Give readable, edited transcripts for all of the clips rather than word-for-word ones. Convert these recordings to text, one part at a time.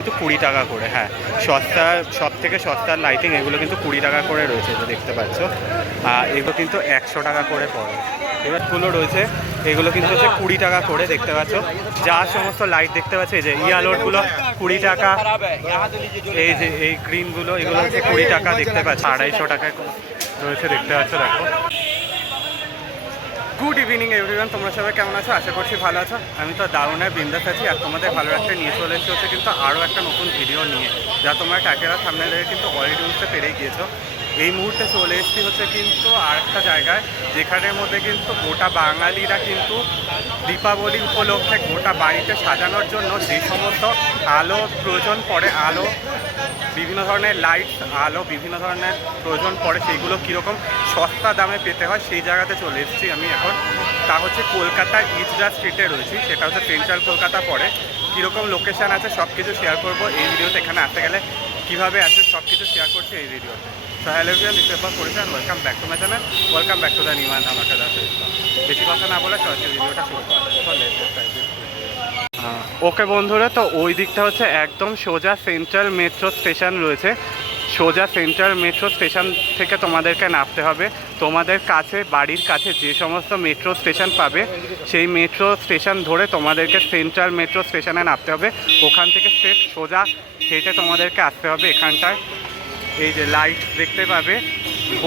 কিন্তু 20 টাকা করে। হ্যাঁ, সস্তা, সব থেকে সস্তার লাইটিং এগুলো কিন্তু 20 টাকা করে রয়েছে, যে দেখতে পাচ্ছ। এগুলো কিন্তু 100 টাকা করে পড়ে। এবারগুলো রয়েছে, এগুলো কিন্তু হচ্ছে 20 টাকা করে, দেখতে পাচ্ছ। যা সমস্ত লাইট দেখতে পাচ্ছ, এই যে ইয়ালোডগুলো 20 টাকা, এই যে এই গ্রিনগুলো, এগুলো হচ্ছে 20 টাকা, দেখতে পাচ্ছ। 250 টাকায় রয়েছে, দেখতে পাচ্ছ, দেখো। গুড ইভিনিং এভরিওয়ান, তোমরা সবাই কেমন আছো? আশা করছি ভালো আছো। আমি তো দারুণ বিন্দাস আছি, আর তোমাদের ভালো একটা নিয়ে চলে এসেছি হচ্ছে কিন্তু আরও একটা নতুন ভিডিও নিয়ে, যা তোমরা টাকেরা থাম্বনেল দেখে কিন্তু অলরেডি বুঝতে পেরেই গিয়েছো। এই মুহূর্তে চলে এসেছি হচ্ছে কিন্তু আর একটা জায়গায়, যেখানের মধ্যে কিন্তু গোটা বাঙালিরা কিন্তু দীপাবলি উপলক্ষে গোটা বাড়িতে সাজানোর জন্য যে সমস্ত আলো প্রয়োজন পড়ে, আলো, বিভিন্ন ধরনের লাইটস, আলো বিভিন্ন ধরনের প্রয়োজন পড়ে, সেইগুলো কীরকম সস্তা দামে পেতে হয় সেই জায়গাতে চলে এসেছি আমি এখন। তা হচ্ছে কলকাতার ইজরা স্ট্রিটে রয়েছি, সেটা হচ্ছে সেন্ট্রাল কলকাতা পড়ে। কীরকম লোকেশান আছে সব কিছু শেয়ার করবো এই ভিডিওতে। এখানে আসতে গেলে কীভাবে আসে সব কিছু শেয়ার করছি এই ভিডিওতে। তো হ্যালো এভরিওয়ান, দিস ইজ করেছেন, welcome back to my channel, welcome back to the নিমান ধামাকা। বেশি কথা না বলে সরাসরি ভিডিওটা শুরু করা। ওকে বন্ধুরা, তো ওই দিকটা হচ্ছে একদম সোজা সেন্ট্রাল মেট্রো স্টেশন রয়েছে। সোজা সেন্ট্রাল মেট্রো স্টেশন থেকে তোমাদেরকে নামতে হবে। তোমাদের কাছে, বাড়ির কাছে যে সমস্ত মেট্রো স্টেশন পাবে, সেই মেট্রো স্টেশন ধরে তোমাদেরকে সেন্ট্রাল মেট্রো স্টেশনে নামতে হবে। ওখান থেকে স্ট্রেট সোজা হেঁটে তোমাদেরকে আসতে হবে। এখানটায় এই যে লাইট দেখতে পাবে,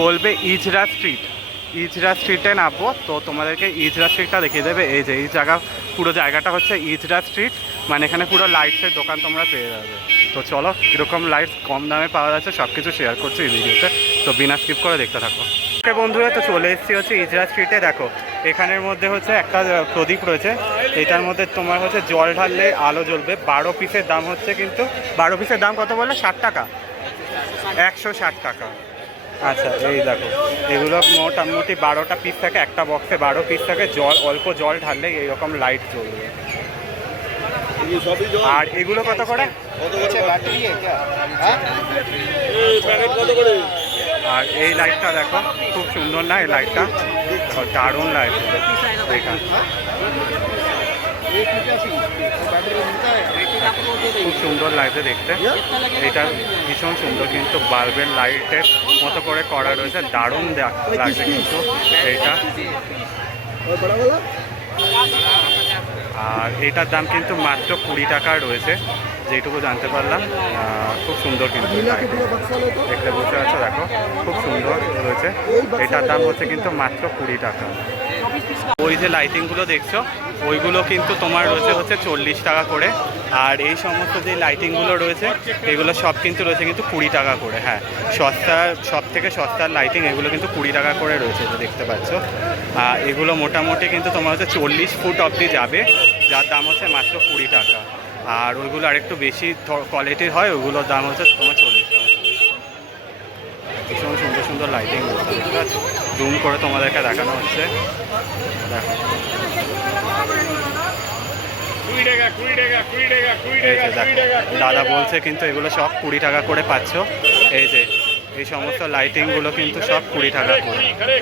বলবে ইজরা স্ট্রিট। ইজরা স্ট্রিটে নামবো, তো তোমাদেরকে ইজরা স্ট্রিটটা দেখিয়ে দেবে। এই যে এই জায়গা, পুরো জায়গাটা হচ্ছে ইজরা স্ট্রিট, মানে এখানে পুরো লাইটসের দোকান তোমরা পেয়ে যাবে। তো চলো, কীরকম লাইটস কম দামে পাওয়া যাচ্ছে সব কিছু শেয়ার করছি এই ভিডিওতে, তো বিনা স্কিপ করে দেখতে থাকো। ওকে বন্ধুরা, তো চলে এসেছি হচ্ছে ইজরা স্ট্রিটে। দেখো এখানের মধ্যে হচ্ছে একটা প্রদীপ রয়েছে, এটার মধ্যে তোমার হচ্ছে জল ঢাললে আলো জ্বলবে। 12 পিসের দাম হচ্ছে কিন্তু, 12 পিসের দাম কত বললে? 60 টাকা, 160 টাকা। আচ্ছা, এই দেখো এগুলো মোটামুটি 12টা পিস থাকে, একটা বক্সে 12 পিস থাকে। জল, অল্প জল ঢাললে এইরকম লাইট জ্বলবে। আর এগুলো কত করে? আর এই লাইটটা দেখো, খুব সুন্দর না এই লাইটটা? দারুণ লাইট এটা, খুব সুন্দর লাগছে দেখতে। এটা ভীষণ সুন্দর, কিন্তু বাল্বের লাইটের মতো করে করা রয়েছে, দারুণ লাগছে কিন্তু এইটা। আর এটার দাম কিন্তু মাত্র 20 টাকা রয়েছে, যেটুকু জানতে পারলাম। খুব সুন্দর কিন্তু দেখতে বুঝতে পারছো, দেখো খুব সুন্দর রয়েছে। এটার দাম হচ্ছে কিন্তু মাত্র 20 টাকা। ওই যে লাইটিংগুলো দেখছো, ওইগুলো কিন্তু তোমার রয়েছে হচ্ছে 40 টাকা করে। আর এই সমস্ত যে লাইটিংগুলো রয়েছে, এগুলো সব কিন্তু রয়েছে কিন্তু 20 টাকা করে। হ্যাঁ, সস্তা, সব থেকে সস্তার লাইটিং এগুলো কিন্তু 20 টাকা করে রয়েছে, যে দেখতে পাচ্ছ। এগুলো মোটামুটি কিন্তু তোমার হচ্ছে 40 ফুট অবধি যাবে, যার দাম হচ্ছে মাত্র 20 টাকা। আর ওইগুলো আরেকটু বেশি কোয়ালিটির হয়, ওইগুলোর দাম হচ্ছে তোমার 40 টাকা। ভীষণ সুন্দর সুন্দর লাইটিং ঠিক আছে, জুম করে তোমাদেরকে দেখানো হচ্ছে। দেখো দাদা বলছে কিন্তু এগুলো সব 20 টাকা করে পাচ্ছ। এই যে এই সমস্ত লাইটিংগুলো কিন্তু সব 20 টাকা করে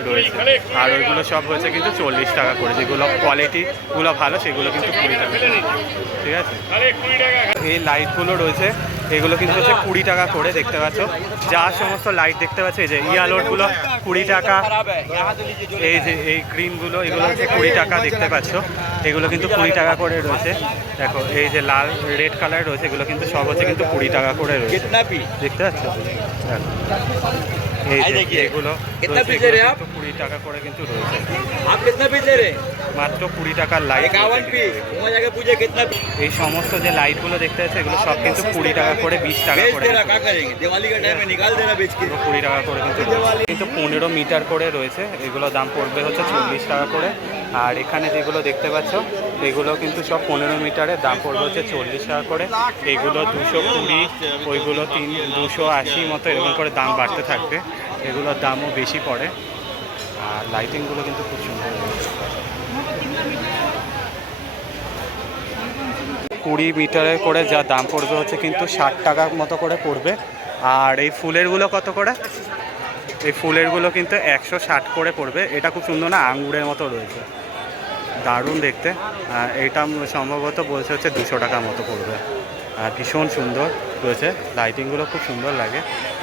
রয়েছে, আর ওইগুলো সব হয়েছে কিন্তু 40 টাকা করে। যেগুলো কোয়ালিটিগুলো ভালো সেগুলো কিন্তু 20 টাকা, ঠিক আছে। এই লাইটগুলো রয়েছে, এগুলো কিন্তু হচ্ছে 20 টাকা করে, দেখতে পাচ্ছ। যা সমস্ত লাইট দেখতে পাচ্ছ, এই যে ইয়ালোডগুলো 20 টাকা, এই যে এই গ্রিনগুলো, এগুলো হচ্ছে 20 টাকা, দেখতে পাচ্ছ। এগুলো কিন্তু 20 টাকা করে রয়েছে। দেখো এই যে লাল রেড কালার রয়েছে, এগুলো কিন্তু সব হচ্ছে কিন্তু 20 টাকা করে রয়েছে, দেখতে পাচ্ছ। এই যে এগুলো 20 টাকা করে কিন্তু রয়েছে, মাত্র 20 টাকার লাইট। এই সমস্ত যে লাইটগুলো দেখতে পাচ্ছ, এগুলো সব কিন্তু 20 টাকা করে, 20 টাকা করে, 20 টাকা করে কিন্তু 15 মিটার করে রয়েছে। এগুলো দাম পড়বে হচ্ছে 40 টাকা করে। আর এখানে যেগুলো দেখতে পাচ্ছ, এগুলো কিন্তু সব 15 মিটারের দাম পড়বে হচ্ছে 40 টাকা করে। এগুলো 220, ওইগুলো 280 মতো, এরকম করে দাম বাড়তে থাকবে। এগুলোর দামও বেশি পড়ে। আর লাইটিংগুলো কিন্তু খুব সুন্দর। 20 মিটারের করে যা দাম পড়বে হচ্ছে কিন্তু 60 টাকা মতো করে পড়বে। আর এই ফুলেরগুলো কত করে? এই ফুলেরগুলো কিন্তু 160 করে পড়বে। এটা খুব সুন্দর না, আঙুরের মতো রয়েছে, দারুণ দেখতে। এটা সম্ভবত বলছে হচ্ছে 200 টাকার মতো পড়বে। ভীষণ সুন্দর রয়েছে, লাইটিংগুলো খুব সুন্দর লাগে।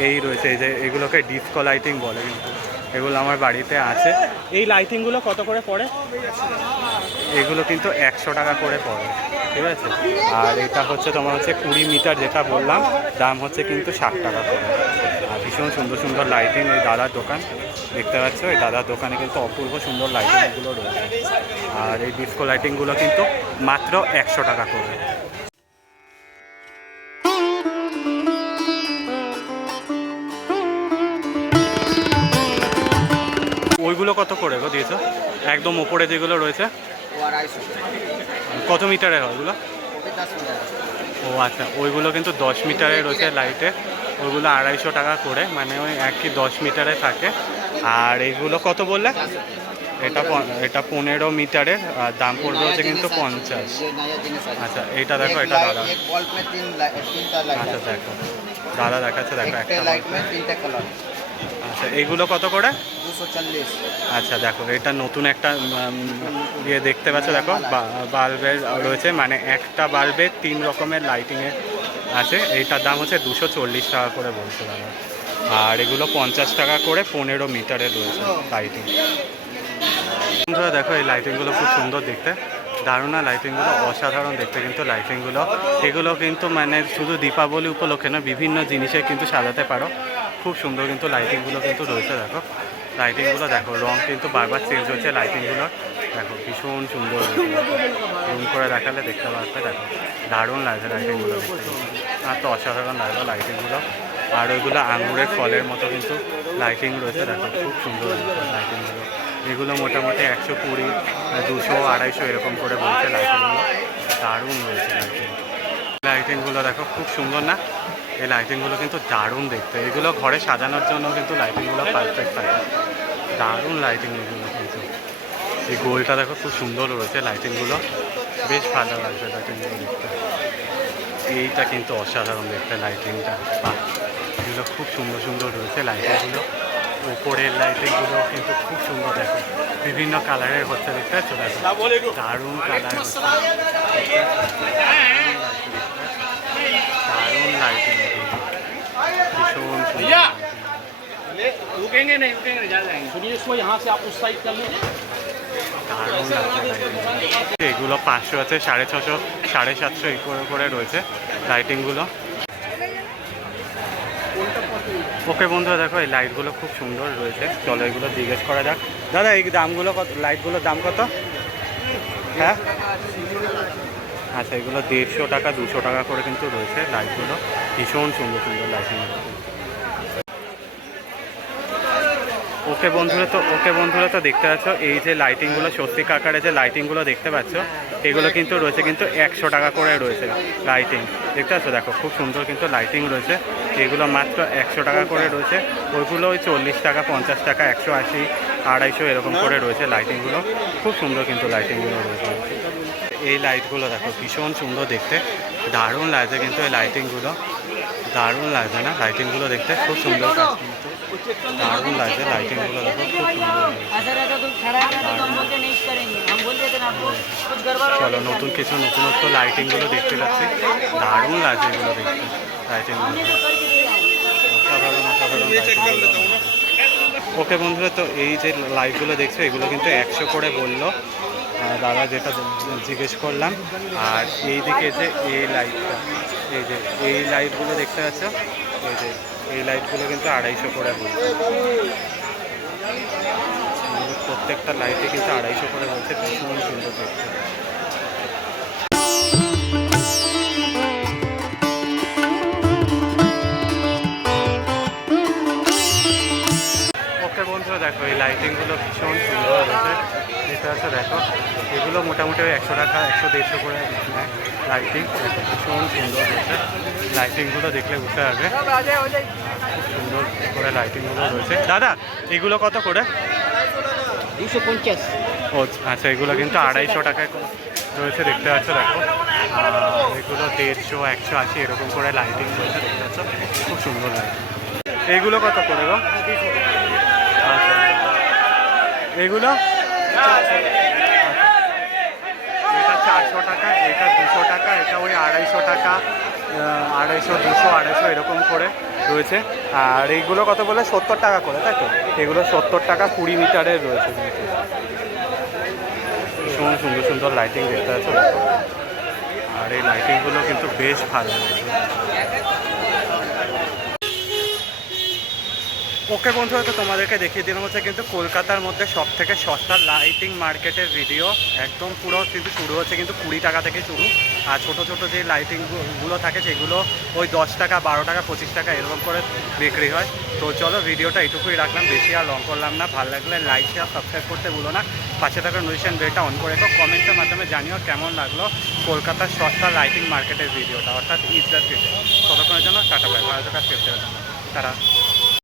এই রয়েছে এই যে এগুলোকে ডিস্কো লাইটিং বলে, কিন্তু এগুলো আমার বাড়িতে আছে। এই লাইটিংগুলো কত করে পড়ে? এগুলো কিন্তু 100 টাকা করে পড়ে, ঠিক আছে। আর এটা হচ্ছে তোমার হচ্ছে 20 মিটার, যেটা বললাম দাম হচ্ছে কিন্তু 60 টাকা করে। আর ভীষণ সুন্দর সুন্দর লাইটিং এই দাদার দোকান, দেখতে পাচ্ছ এই দাদার দোকানে কিন্তু অপূর্ব সুন্দর লাইটিংগুলো রয়েছে। আর এই ডিস্কো লাইটিংগুলো কিন্তু মাত্র 100 টাকা করে। ওইগুলো কত করে গো দিয়েছো? একদম উপরে যেগুলো রয়েছে কত মিটারের হয় ওগুলো? ও আচ্ছা, ওইগুলো কিন্তু 10 মিটারে রয়েছে লাইটে, ওইগুলো 250 টাকা করে, মানে ওই একই 10 মিটারে থাকে। আর এইগুলো কত বললে? এটা 15 মিটারের, দাম পড়বে হচ্ছে কিন্তু 50। আচ্ছা এইটা দেখো, এটা দাদা, আচ্ছা দেখো দাদা দেখাচ্ছে, দেখো একটা। আচ্ছা এইগুলো কত করে? 240। আচ্ছা দেখো এটা নতুন একটা ইয়ে দেখতে পাচ্ছ, দেখো বাল্বের রয়েছে, মানে একটা বাল্বে 3 রকমের লাইটিংয়ের আছে। এইটার দাম হচ্ছে 240 টাকা করে বলছে দাদা। আর এগুলো 50 টাকা করে 15 মিটারের রয়েছে লাইটিং। বন্ধুরা দেখো এই লাইটিংগুলো খুব সুন্দর দেখতে, দারুণ না লাইটিংগুলো, অসাধারণ দেখতে কিন্তু লাইটিংগুলো। এগুলো কিন্তু মানে শুধু দীপাবলি উপলক্ষে না, বিভিন্ন জিনিসে কিন্তু সাজাতে পারো। খুব সুন্দর কিন্তু লাইটিংগুলো কিন্তু রয়েছে, দেখো লাইটিংগুলো দেখো, রং কিন্তু বারবার চেঞ্জ হচ্ছে লাইটিংগুলো, দেখো ভীষণ সুন্দর রুম করে দেখালে দেখতে পাচ্ছে, দেখো দারুণ লাগছে লাইটিংগুলো দেখতে, আর তো অসাধারণ লাগলো লাইটিংগুলো। আর ওইগুলো আঙুরের ফলের মতো কিন্তু লাইটিং রয়েছে, দেখো খুব সুন্দর লাইটিংগুলো। এগুলো মোটামুটি 120, 200, 250 এরকম করে বলছে লাইটিংগুলো, দারুণ রয়েছে লাইটিংগুলো দেখো খুব সুন্দর না? এই লাইটিংগুলো কিন্তু দারুণ দেখতে, এগুলো ঘরে সাজানোর জন্য কিন্তু লাইটিংগুলো পারফেক্ট থাকে, দারুণ লাইটিং এগুলো কিন্তু। এই গোলটা দেখো খুব সুন্দর রয়েছে লাইটিংগুলো, বেশ ভালো লাগছে লাইটিংগুলো দেখতে। এইটা কিন্তু অসাধারণ দেখতে লাইটিংটা, এগুলো খুব সুন্দর সুন্দর রয়েছে লাইটিংগুলো। উপরের লাইটিংগুলো কিন্তু খুব সুন্দর, দেখো বিভিন্ন কালারের হচ্ছে, দেখতে পাচ্ছ দেখো দারুণ কালার হচ্ছে, দারুণ লাইটিং ভীষণ रुकेंगे नहीं, रुकेंगे नहीं, जा जाएंगे। सुनिए इसको यहाँ से आप उस साइड कर लीजिए। দারুণ লাগছে। এগুলো 500 আছে, 650, 750 এই করে করে রয়েছে লাইটিংগুলো। ওকে বন্ধুরা দেখো এই লাইটগুলো খুব সুন্দর রয়েছে, চলো এগুলো জিজ্ঞেস করা যাক। দাদা এই দামগুলো কত, লাইটগুলোর দাম কত? হ্যাঁ আচ্ছা এগুলো 150 টাকা, 200 টাকা করে কিন্তু রয়েছে লাইটগুলো, ভীষণ সুন্দর সুন্দর লাইটিং। ওকে বন্ধুরা তো দেখতে পাচ্ছ এই যে লাইটিংগুলো, স্বস্তিক আকারে যে লাইটিংগুলো দেখতে পাচ্ছ, এগুলো কিন্তু রয়েছে কিন্তু 100 টাকা করে রয়েছে লাইটিং, দেখতে পাচ্ছ দেখো খুব সুন্দর কিন্তু লাইটিং রয়েছে। এগুলো মাত্র 100 টাকা করে রয়েছে, ওইগুলো ওই 40 টাকা, 50 টাকা, 180, 250 এরকম করে রয়েছে লাইটিংগুলো, খুব সুন্দর কিন্তু লাইটিংগুলো রয়েছে। এই লাইটগুলো দেখো ভীষণ সুন্দর দেখতে, দারুণ লাগছে কিন্তু এই লাইটিংগুলো, দারুণ লাগছে না লাইটিংগুলো দেখতে, খুব সুন্দর দারুণ লাগছে লাইটিংগুলো দেখো খুব সুন্দর। চলো নতুন কিছু নতুনত্ব লাইটিংগুলো দেখতে পাচ্ছি, দারুণ লাগছে এগুলো দেখতে লাইটিংগুলো, অসাধারণ অসাধারণ লাইটিংগুলো। ওকে বন্ধুরা তো এই যে লাইটগুলো দেখছো এগুলো কিন্তু 100 করে বললো দাদা, যেটা জিজ্ঞেস করলাম। আর এই দিকে যে এই লাইটটা, এই যে এই লাইটগুলো দেখতে পাচ্ছ, এই যে এই লাইটগুলো কিন্তু 250 করে বলছে, প্রত্যেকটা লাইটে কিন্তু 250 করে বলছে, ভীষণ সুন্দর দেখতে। ওকে বন্ধুরা দেখো এই লাইটিংগুলো ভীষণ সুন্দর হয়েছে, দেখতে পাচ্ছ দেখো এগুলো মোটামুটি 100 টাকা, 100-150 করে লাইটিং, ভীষণ সুন্দর হয়েছে লাইটিংগুলো, দেখলে বুঝতে পারবে খুব সুন্দর করে লাইটিংগুলো রয়েছে। দাদা এগুলো কত করে? 250। ও আচ্ছা এগুলো কিন্তু 250 টাকায় রয়েছে, দেখতে পাচ্ছ দেখো। এগুলো 150, 180 এরকম করে লাইটিং রয়েছে, দেখতে পাচ্ছ খুব সুন্দর লাইটিং। এগুলো কত করে গো? আচ্ছা এগুলো এটা 400 টাকা, এটা 200 টাকা, এটা ওই 250 টাকা, 250 250 এরকম করে রয়েছে। আর এইগুলো কত বলে 70 টাকা করে, তাই তো? এগুলো 70 টাকা 20 মিটারের রয়েছে কিন্তু। ভীষণ সুন্দর সুন্দর লাইটিং দেখতে পাচ্ছ, আর এই লাইটিংগুলো কিন্তু বেশ ভালো লাগছে। ওকে বন্ধুরা, তো তোমাদেরকে দেখিয়ে দিলাম হচ্ছে কিন্তু কলকাতার মধ্যে সব থেকে সস্তা লাইটিং মার্কেটের ভিডিও। একদম পুরো কিন্তু শুরু হচ্ছে কিন্তু 20 টাকা থেকে শুরু। আর ছোটো ছোটো যে লাইটিংগুলো থাকে সেগুলো ওই 10 টাকা 12 টাকা 25 টাকা এরকম করে বিক্রি হয়। তো চলো ভিডিওটা এইটুকুই রাখলাম, বেশি আর লং করলাম না। ভালো লাগলে লাইক শেয়ার সাবস্ক্রাইব করতে ভুলো না। পাশে থাকা নোটিফিকেশন বেলটা অন করে রেখো। কমেন্টের মাধ্যমে জানিও কেমন লাগলো কলকাতার সস্তা লাইটিং মার্কেটের ভিডিওটা, অর্থাৎ ইজ দ্য সিটি। ততক্ষণের জন্য টাটা বাই, ভালো থাকা, সেফ থাকা, তারা।